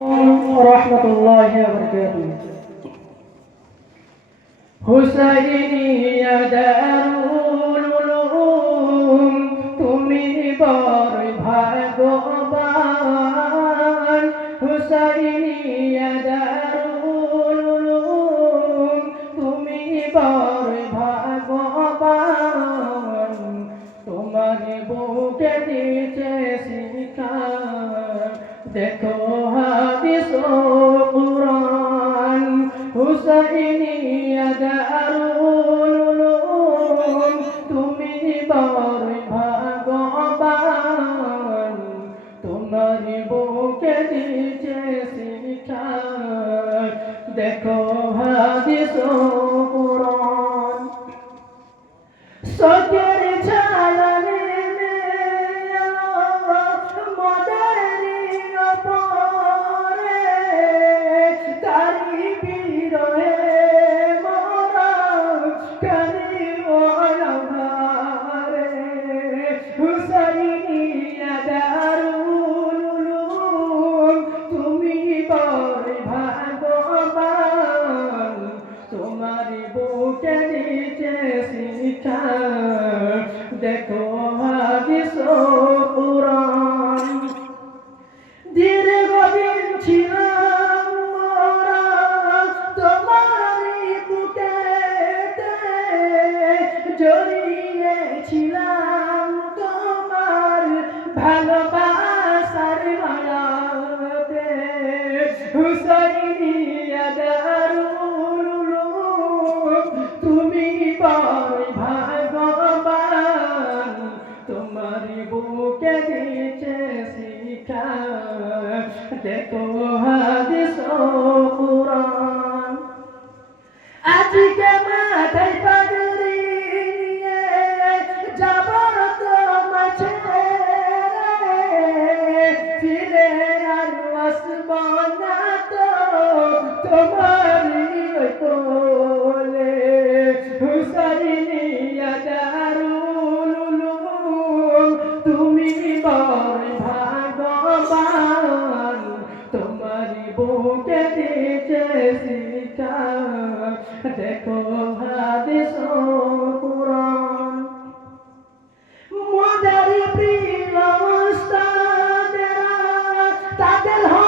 ورحمة الله وبركاته হুসাইনি দারুল উলুম তুমি বড় ভাগবান তোমার বুকে দিতে শিখান দেখো হাদিস ও কুরআন হুসাইনিয়া দারুণ ভালোবাসার মায়াতে তুমি তোমার বুকে দিয়েছে শিখা দেখো দেখো হাদিস পুরাণ মোদের প্রিয় তাদের হয়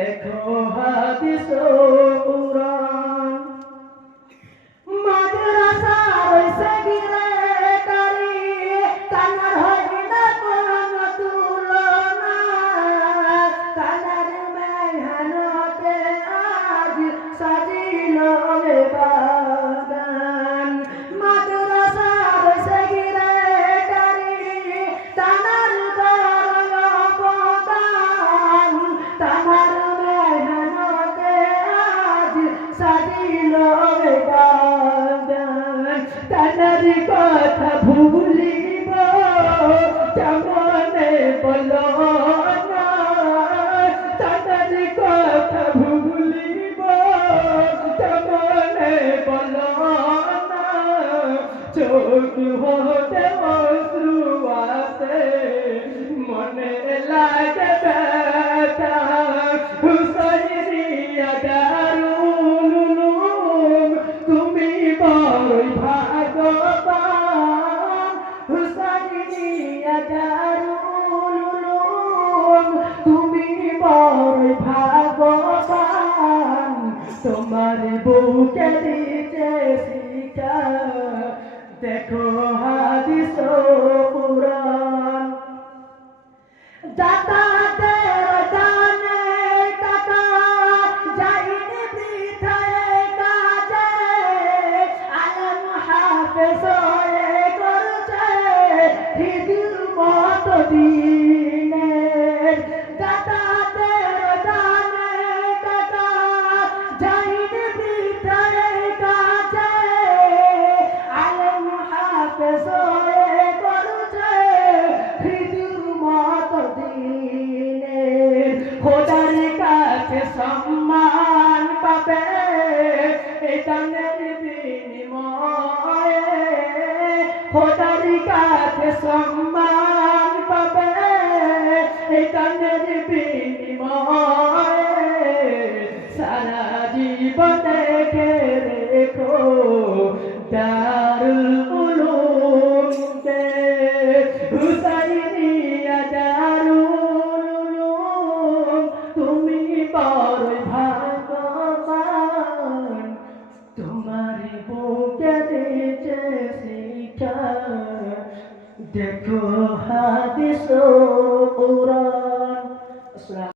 দেখো হাদিস কুরআন। মাদ্রাসা ওই সগিরা চোখ হতে অশ্রু আসে মনে লাগে ব্যথা হুসাইনিয়া দারুণ তুমি বড়ই ভাগবান হুসাইনিয়া দারুণ তুমি বড়ই ভাগবান তোমার বুকে দিতেছি দেখো খোদার কাছে সম্মান পাবে এখানের বিনিময়ে সারা জীবন রেখো। দা দেখো হাদিস